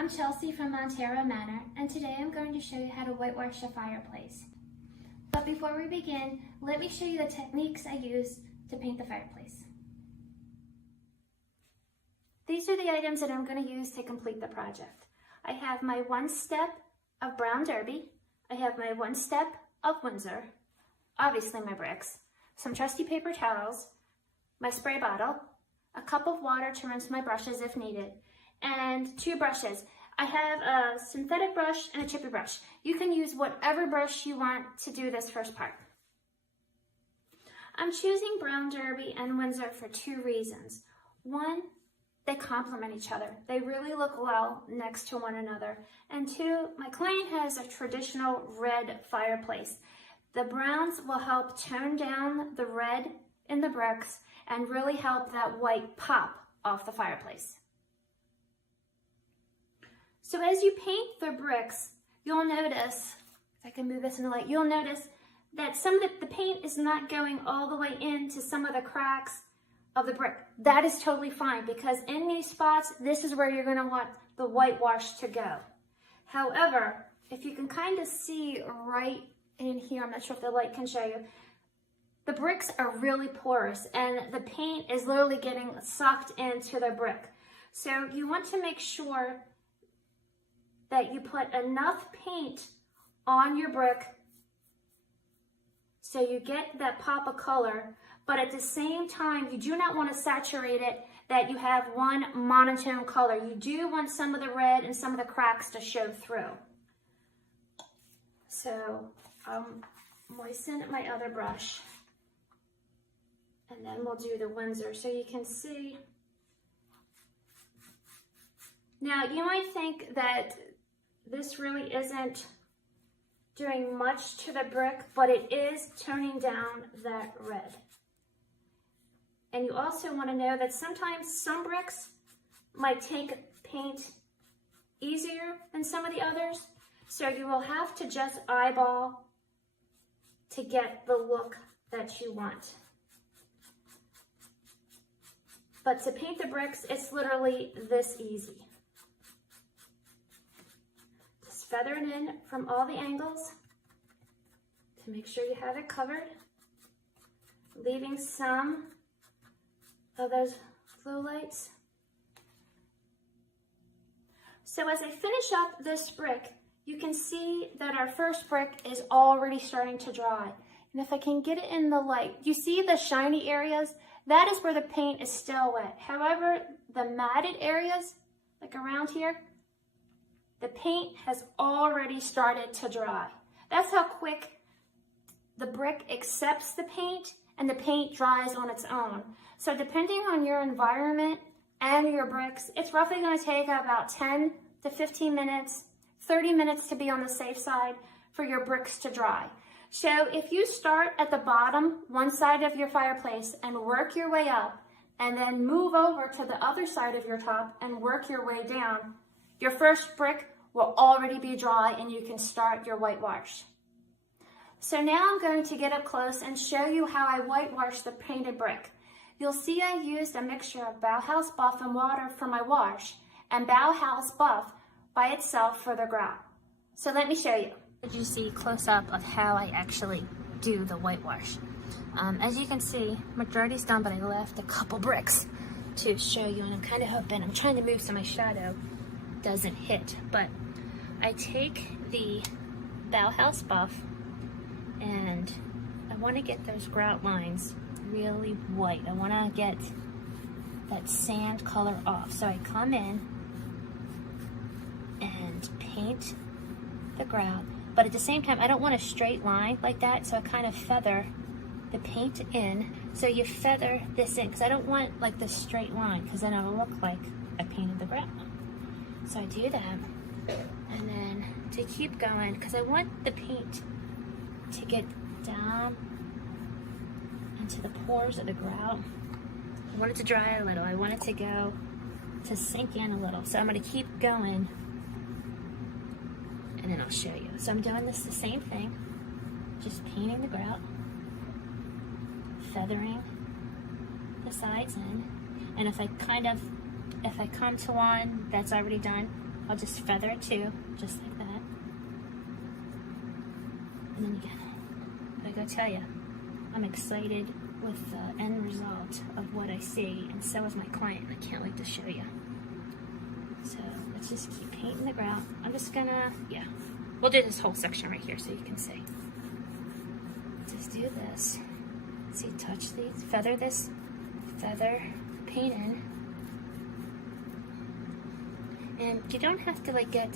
I'm Chelsea from Montero Manor, and today I'm going to show you how to whitewash a fireplace. But before we begin, let me show you the techniques I use to paint the fireplace. These are the items that I'm going to use to complete the project. I have my 1 step of brown derby, I have my 1 step of Windsor, obviously my bricks, some trusty paper towels, my spray bottle, a cup of water to rinse my brushes if needed, and 2 brushes. I have a synthetic brush and a chippy brush. You can use whatever brush you want to do this first part. I'm choosing brown derby and Windsor for 2 reasons. 1, they complement each other. They really look well next to one another. And 2, my client has a traditional red fireplace. The browns will help tone down the red in the bricks and really help that white pop off the fireplace. So as you paint the bricks, you'll notice, if I can move this in the light, you'll notice that some of the paint is not going all the way into some of the cracks of the brick. That is totally fine, because in these spots, this is where you're going to want the whitewash to go. However, if you can kind of see right in here, I'm not sure if the light can show you, the bricks are really porous and the paint is literally getting sucked into the brick. So you want to make sure that you put enough paint on your brick so you get that pop of color, but at the same time, you do not want to saturate it that you have one monotone color. You do want some of the red and some of the cracks to show through. So I'll moisten my other brush, and then we'll do the Windsor so you can see. Now you might think that this really isn't doing much to the brick, but it is toning down that red. And you also want to know that sometimes some bricks might take paint easier than some of the others, so you will have to just eyeball to get the look that you want. But to paint the bricks, it's literally this easy. Just feather it in from all the angles to make sure you have it covered, leaving some of those flow lights. So as I finish up this brick, you can see that our first brick is already starting to dry. And if I can get it in the light, you see the shiny areas? That is where the paint is still wet. However, the matted areas, like around here, the paint has already started to dry. That's how quick the brick accepts the paint and the paint dries on its own. So depending on your environment and your bricks, it's roughly going to take about 10 to 15 minutes, 30 minutes to be on the safe side for your bricks to dry. So if you start at the bottom, one side of your fireplace, and work your way up, and then move over to the other side of your top and work your way down, your first brick will already be dry and you can start your whitewash. So now I'm going to get up close and show you how I whitewash the painted brick. You'll see I used a mixture of Bauhaus Buff and water for my wash, and Bauhaus Buff by itself for the grout. So let me show you. Did you see close up of how I actually do the whitewash? As you can see, majority's done, but I left a couple bricks to show you, and I'm kind of hoping, I'm trying to move so my shadow doesn't hit, but I take the Bauhaus Buff and I want to get those grout lines really white. I want to get that sand color off. So I come in and paint the grout, but at the same time I don't want a straight line like that, so I kind of feather the paint in. So you feather this in, because I don't want like this straight line, because then it'll look like I painted the grout. So I do that, and then to keep going, because I want the paint to get down into the pores of the grout. I want it to dry a little. I want it to go to sink in a little. So I'm going to keep going, and then I'll show you. So I'm doing this the same thing, just painting the grout, feathering the sides in, and if I come to one that's already done, I'll just feather it too, just like that. And then again, I gotta tell you, I'm excited with the end result of what I see, and so is my client. I can't wait to show you. So let's just keep painting the ground. I'm just gonna, yeah, we'll do this whole section right here so you can see. Just do this. See, touch these, feather this, feather, paint in. And you don't have to like get,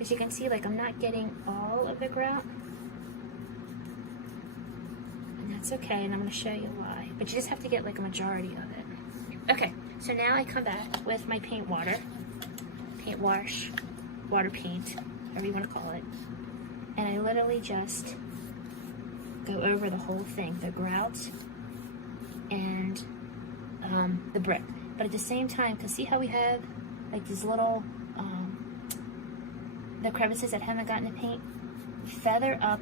as you can see, like I'm not getting all of the grout. And that's okay, and I'm gonna show you why. But you just have to get like a majority of it. Okay, so now I come back with my paint water, paint wash, water paint, whatever you wanna call it. And I literally just go over the whole thing, the grout and the brick. But at the same time, because see how we have like these little, the crevices that haven't gotten the paint? Feather up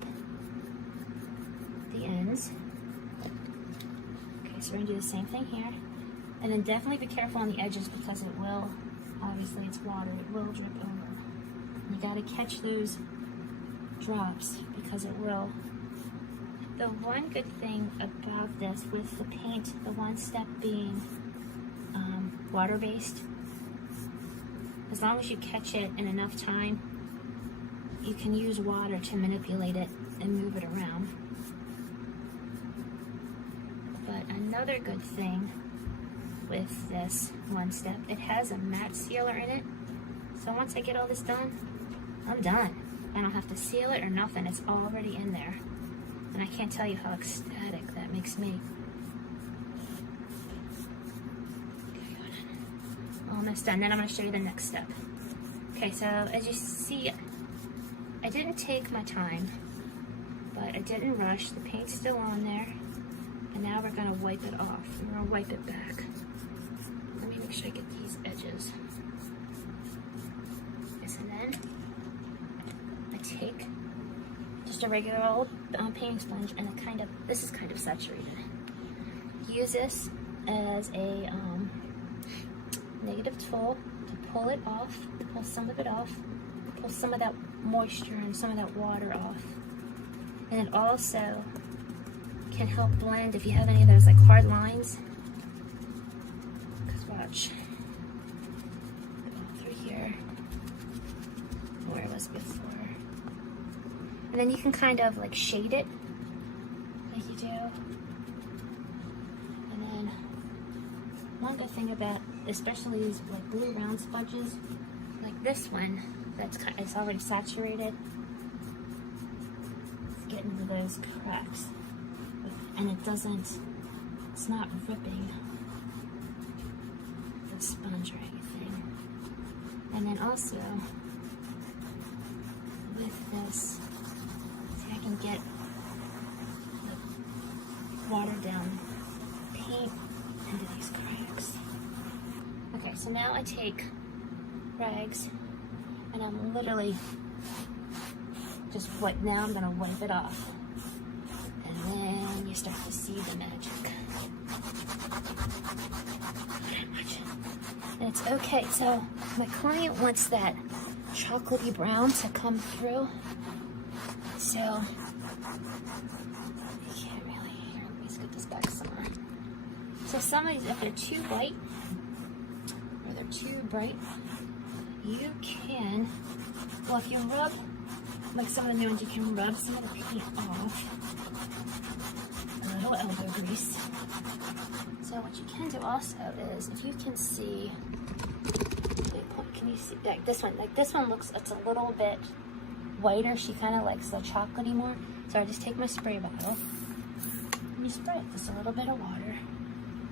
the ends. Okay, so we're gonna do the same thing here. And then definitely be careful on the edges because it will, obviously it's water, it will drip over. And you gotta catch those drops because it will. The one good thing about this with the paint, the one step being water-based, as long as you catch it in enough time, you can use water to manipulate it and move it around. But another good thing with this one step, it has a matte sealer in it. So once I get all this done, I'm done. I don't have to seal it or nothing, it's already in there. And I can't tell you how ecstatic that makes me. Almost done. Then I'm going to show you the next step. Okay, so as you see, I didn't take my time, but I didn't rush. The paint's still on there. And now we're going to wipe it off. We're going to wipe it back. Let me make sure I get these edges. Okay, so then I take just a regular old painting sponge, and it kind of, this is kind of saturated. Use this as a negative tool to pull it off, pull some of it off, pull some of that moisture and some of that water off. And it also can help blend if you have any of those like hard lines. Because watch, go through here where it was before. And then you can kind of like shade it, like you do. And then one good thing about, especially these like blue round sponges, like this one, it's already saturated. It's getting into those cracks, and it's not ripping the sponge or anything. And then also with this, I can get the water down paint into these cracks. Okay, so now I take rags and I'm literally just now I'm gonna wipe it off. And then you start to see the magic. And it's okay, so my client wants that chocolatey brown to come through. So, you can't really hear. Let me just get this back somewhere. So some of these, if they're too white or they're too bright, you can, well, if you rub, like some of the new ones, you can rub some of the paint off. A little elbow grease. So what you can do also is, if you can see, can you see, like this one looks, it's a little bit whiter. She kind of likes the chocolatey more. So I just take my spray bottle and you spray it, just a little bit of water.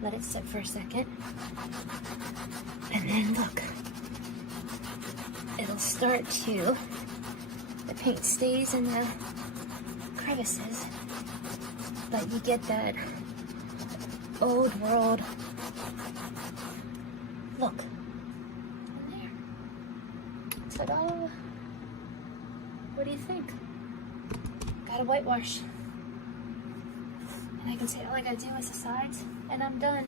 Let it sit for a second. And then look, it'll start to, the paint stays in the crevices, but you get that old world look. And there. Ta-da! What do you think? Got a whitewash. And I can say all I gotta do is the sides, and I'm done.